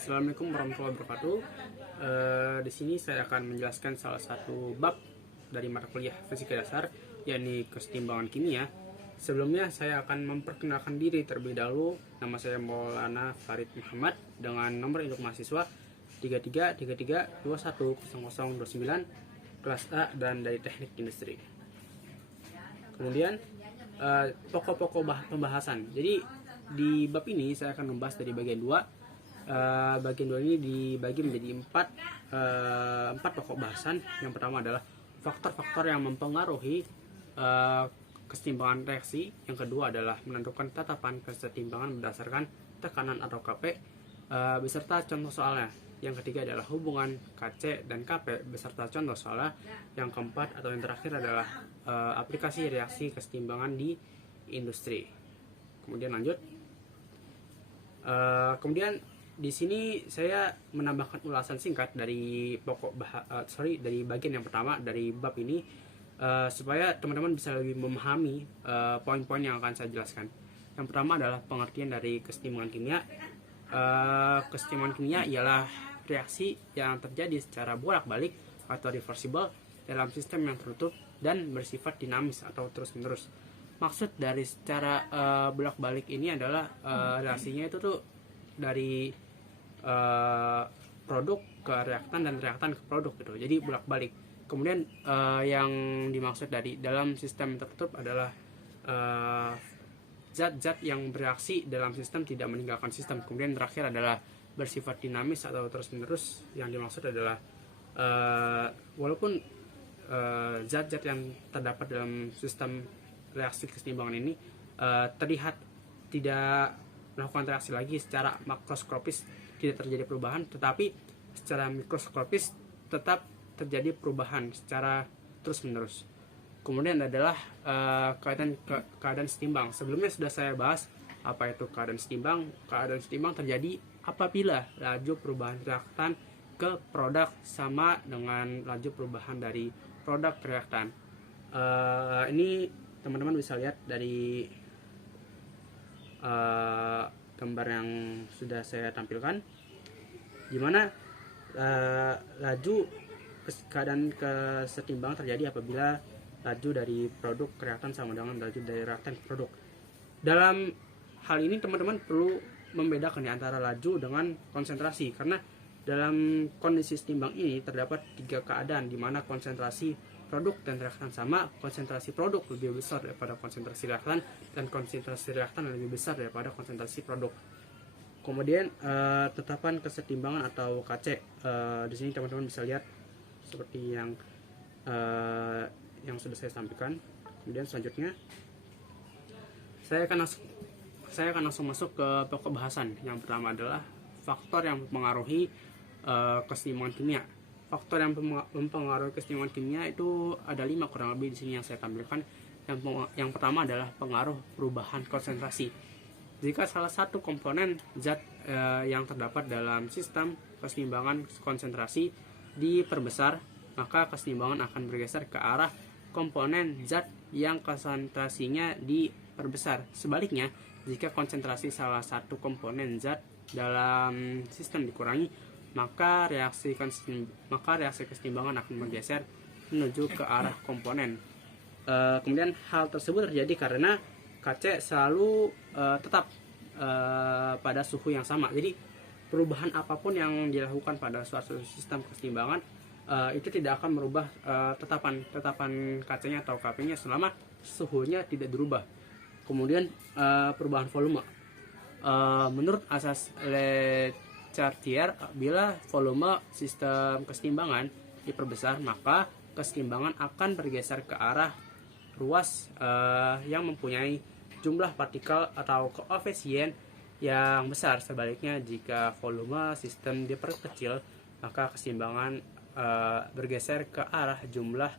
Assalamualaikum warahmatullahi wabarakatuh. Di sini saya akan menjelaskan salah satu bab dari mata kuliah fisika dasar, yakni kesetimbangan kimia. Sebelumnya saya akan memperkenalkan diri terlebih dahulu. Nama saya Maulana Farid Muhammad dengan nomor induk mahasiswa 33210029 kelas A dan dari teknik industri. Kemudian pokok-pokok pembahasan. Jadi di bab ini saya akan membahas dari bagian 2. Bagian 2 ini dibagi menjadi empat pokok bahasan. Yang pertama adalah faktor-faktor yang mempengaruhi kesetimbangan reaksi. Yang kedua adalah menentukan tatapan kesetimbangan berdasarkan tekanan atau Kp beserta contoh soalnya. Yang ketiga adalah hubungan Kc dan Kp beserta contoh soalnya. Yang keempat atau yang terakhir adalah aplikasi reaksi kesetimbangan di industri. Kemudian lanjut. Kemudian di sini saya menambahkan ulasan singkat dari dari bagian yang pertama dari bab ini supaya teman-teman bisa lebih memahami poin-poin yang akan saya jelaskan. Yang pertama adalah pengertian dari kesetimbangan kimia. Kesetimbangan kimia ialah reaksi yang terjadi secara bolak-balik atau reversible dalam sistem yang tertutup dan bersifat dinamis atau terus-menerus. Maksud dari secara bolak-balik ini adalah reaksinya itu tuh dari produk ke reaktan dan reaktan ke produk gitu. Jadi bolak-balik. Kemudian yang dimaksud dari dalam sistem tertutup adalah zat-zat yang bereaksi dalam sistem tidak meninggalkan sistem. Kemudian terakhir adalah bersifat dinamis atau terus-menerus. Yang dimaksud adalah walaupun zat-zat yang terdapat dalam sistem reaksi kesetimbangan ini terlihat tidak melakukan reaksi lagi secara makroskopis, tidak terjadi perubahan, tetapi secara mikroskopis tetap terjadi perubahan secara terus-menerus. Kemudian adalah keadaan setimbang. Sebelumnya sudah saya bahas apa itu keadaan setimbang. Keadaan setimbang terjadi apabila laju perubahan reaktan ke produk sama dengan laju perubahan dari produk ke reaktan. Ini teman-teman bisa lihat dari gambar yang sudah saya tampilkan, di mana laju keadaan kesetimbangan terjadi apabila laju dari produk ke reaktan sama dengan laju dari reaktan ke produk. Dalam hal ini teman-teman perlu membedakan di antara laju dengan konsentrasi, karena dalam kondisi setimbang ini terdapat 3 keadaan di mana konsentrasi produk dan reaktan sama. Konsentrasi produk lebih besar daripada konsentrasi reaktan, dan konsentrasi reaktan lebih besar daripada konsentrasi produk. Kemudian tetapan kesetimbangan atau Kc, di sini teman-teman bisa lihat seperti yang sudah saya sampaikan. Kemudian selanjutnya saya akan langsung masuk ke pokok bahasan. Yang pertama adalah faktor yang mempengaruhi kesetimbangan kimia. Faktor yang mempengaruhi kesetimbangan kimia itu ada 5 kurang lebih di sini yang saya tampilkan. Yang pertama adalah pengaruh perubahan konsentrasi. Jika salah satu komponen zat yang terdapat dalam sistem kesetimbangan konsentrasi diperbesar, maka kesetimbangan akan bergeser ke arah komponen zat yang konsentrasinya diperbesar. Sebaliknya, jika konsentrasi salah satu komponen zat dalam sistem dikurangi, maka reaksi kesetimbangan akan bergeser menuju ke arah komponen. Kemudian hal tersebut terjadi karena Kc selalu tetap pada suhu yang sama. Jadi perubahan apapun yang dilakukan pada suatu sistem kesetimbangan itu tidak akan merubah tetapan Kc-nya atau Kp-nya selama suhunya tidak berubah. Kemudian perubahan volume. Menurut asas Chartier, bila volume sistem kesetimbangan diperbesar, maka kesetimbangan akan bergeser ke arah ruas yang mempunyai jumlah partikel atau koefisien yang besar. Sebaliknya, jika volume sistem diperkecil, maka kesetimbangan bergeser ke arah jumlah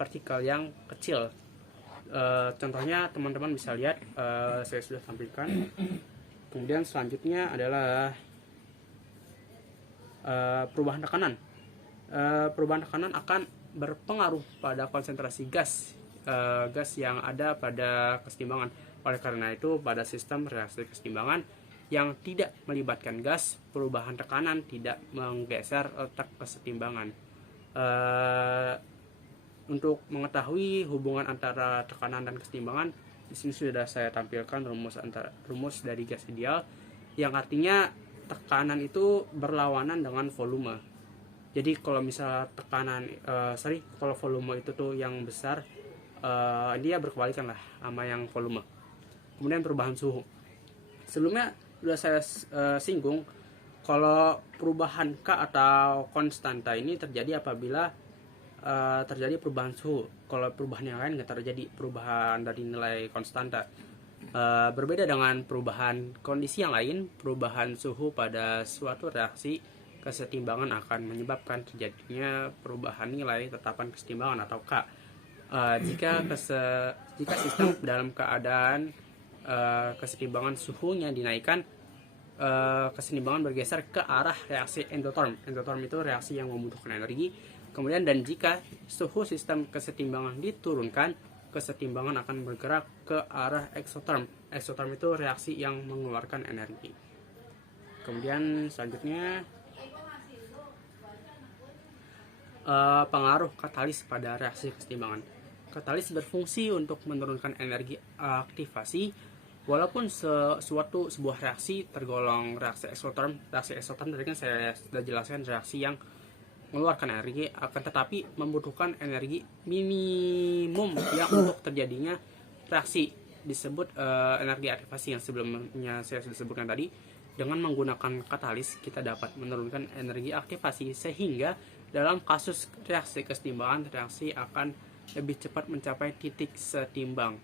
partikel yang kecil. Contohnya teman-teman bisa lihat, saya sudah tampilkan. Kemudian selanjutnya adalah perubahan tekanan. Perubahan tekanan akan berpengaruh pada konsentrasi gas yang ada pada kesetimbangan. Oleh karena itu, pada sistem reaksi kesetimbangan yang tidak melibatkan gas, perubahan tekanan tidak menggeser letak kesetimbangan. Untuk mengetahui hubungan antara tekanan dan kesetimbangan, di sini sudah saya tampilkan rumus dari gas ideal, yang artinya tekanan itu berlawanan dengan volume. Jadi kalau misalnya kalau volume itu tuh yang besar, dia berkebalikan lah sama yang volume. Kemudian perubahan suhu. Sebelumnya sudah saya singgung kalau perubahan K atau konstanta ini terjadi apabila terjadi perubahan suhu. Kalau perubahan yang lain nggak terjadi perubahan dari nilai konstanta. Berbeda dengan perubahan kondisi yang lain, perubahan suhu pada suatu reaksi kesetimbangan akan menyebabkan terjadinya perubahan nilai tetapan kesetimbangan atau K. Jika sistem dalam keadaan kesetimbangan suhunya dinaikkan, kesetimbangan bergeser ke arah reaksi endotherm. Endotherm itu reaksi yang membutuhkan energi. Kemudian dan jika suhu sistem kesetimbangan diturunkan, kesetimbangan akan bergerak ke arah exotherm. Exotherm itu reaksi yang mengeluarkan energi. Kemudian selanjutnya pengaruh katalis pada reaksi kesetimbangan. Katalis berfungsi untuk menurunkan energi aktivasi. Walaupun sebuah reaksi tergolong reaksi exotherm tadi kan saya sudah jelaskan reaksi yang mengeluarkan energi, akan tetapi membutuhkan energi minimum yang untuk terjadinya reaksi disebut energi aktivasi yang sebelumnya saya sudah sebutkan tadi. Dengan menggunakan katalis kita dapat menurunkan energi aktivasi sehingga dalam kasus reaksi kesetimbangan reaksi akan lebih cepat mencapai titik setimbang.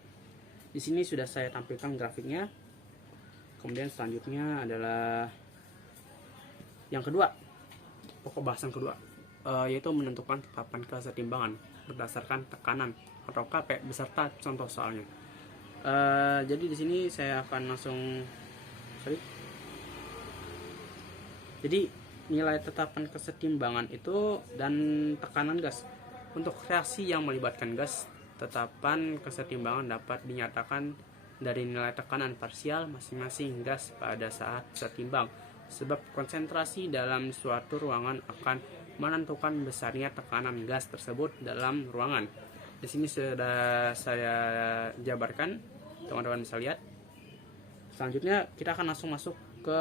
Di sini sudah saya tampilkan grafiknya. Kemudian selanjutnya adalah yang kedua, pokok bahasan kedua, yaitu menentukan tetapan kesetimbangan berdasarkan tekanan atau KP beserta contoh soalnya. Jadi di sini saya akan Jadi nilai tetapan kesetimbangan itu dan tekanan gas. Untuk reaksi yang melibatkan gas, tetapan kesetimbangan dapat dinyatakan dari nilai tekanan parsial masing-masing gas pada saat setimbang, sebab konsentrasi dalam suatu ruangan akan menentukan besarnya tekanan gas tersebut dalam ruangan. Di sini sudah saya jabarkan, teman-teman bisa lihat. Selanjutnya kita akan langsung masuk ke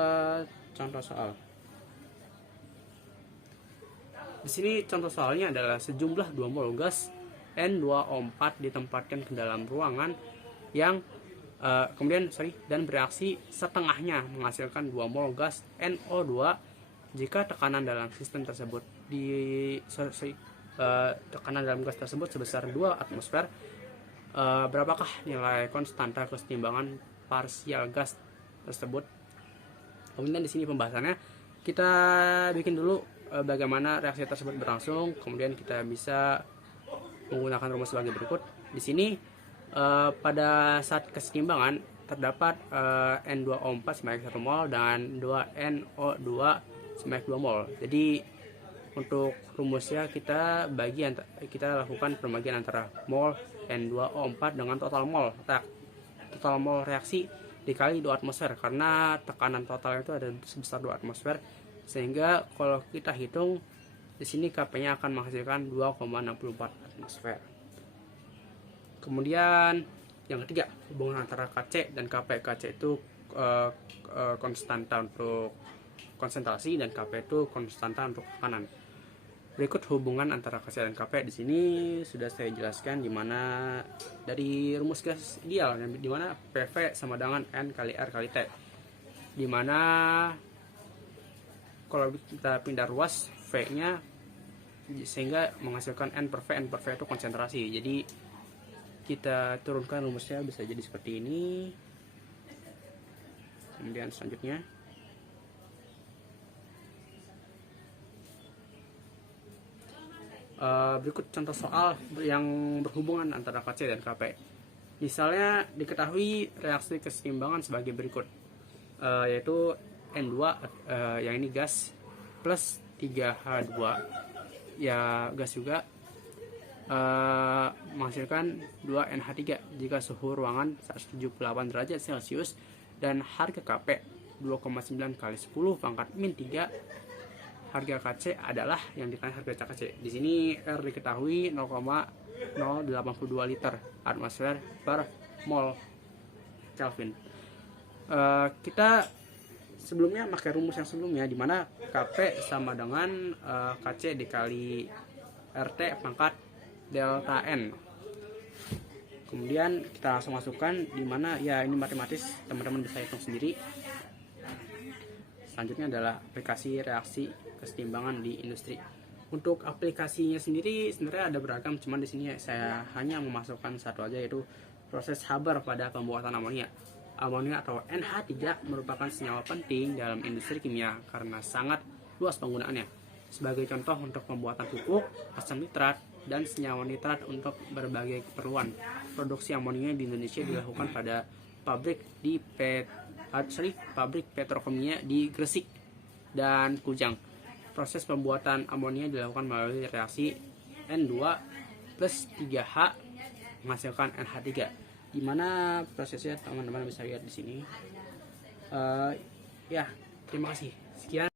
contoh soal. Di sini contoh soalnya adalah sejumlah 2 mol gas N2O4 ditempatkan ke dalam ruangan yang dan bereaksi setengahnya menghasilkan 2 mol gas NO2 jika tekanan dalam sistem tersebut tekanan dalam gas tersebut sebesar 2 atmosfer. Berapakah nilai konstanta kesetimbangan parsial gas tersebut? Kemudian di sini pembahasannya kita bikin dulu bagaimana reaksi tersebut berlangsung, kemudian kita bisa menggunakan rumus sebagai berikut. Di sini pada saat kesetimbangan terdapat N2O4 sebanyak 1 mol dan 2NO2 sebanyak 2 mol. Jadi untuk rumusnya kita lakukan pembagian antara mol N2O4 dengan total mol. Total mol reaksi dikali 2 atmosfer karena tekanan total itu ada sebesar 2 atmosfer. Sehingga kalau kita hitung di sini KP-nya akan menghasilkan 2,64 atmosfer. Kemudian yang ketiga, hubungan antara KC dan KP. KC itu konstanta untuk konsentrasi dan KP itu konstanta untuk tekanan. Berikut hubungan antara KC dan KP. Di sini sudah saya jelaskan di mana dari rumus gas ideal, di mana PV sama dengan N kali R kali T. Di mana kalau kita pindah ruas V-nya sehingga menghasilkan N per V itu konsentrasi. Jadi kita turunkan rumusnya bisa jadi seperti ini. Kemudian selanjutnya berikut contoh soal yang berhubungan antara KC dan KP. Misalnya diketahui reaksi kesetimbangan sebagai berikut, yaitu N2 yang ini gas plus 3H2 ya gas juga menghasilkan 2NH3 jika suhu ruangan 178 derajat Celcius dan harga KP 2,9 kali 10 pangkat min 3 harga Kc adalah yang ditanya harga Kc. Di sini R diketahui 0,082 liter atmosfer per mol Kelvin. Kita sebelumnya pakai rumus yang sebelumnya, di mana Kp sama dengan Kc dikali RT pangkat delta N. Kemudian kita langsung masukkan, di mana ya ini matematis, teman-teman bisa hitung sendiri. Selanjutnya adalah aplikasi reaksi kesetimbangan di industri. Untuk aplikasinya sendiri sebenarnya ada beragam, cuman di sini saya hanya memasukkan satu aja, yaitu proses Haber pada pembuatan amonia. Amonia atau NH3 merupakan senyawa penting dalam industri kimia karena sangat luas penggunaannya. Sebagai contoh untuk pembuatan pupuk, asam nitrat, dan senyawa nitrat untuk berbagai keperluan. Produksi amonia di Indonesia dilakukan pada pabrik petrokimia di Gresik dan Kujang. Proses pembuatan amonia dilakukan melalui reaksi N2 plus 3H menghasilkan NH3. Di mana prosesnya teman-teman bisa lihat di sini. Ya, terima kasih. Sekian.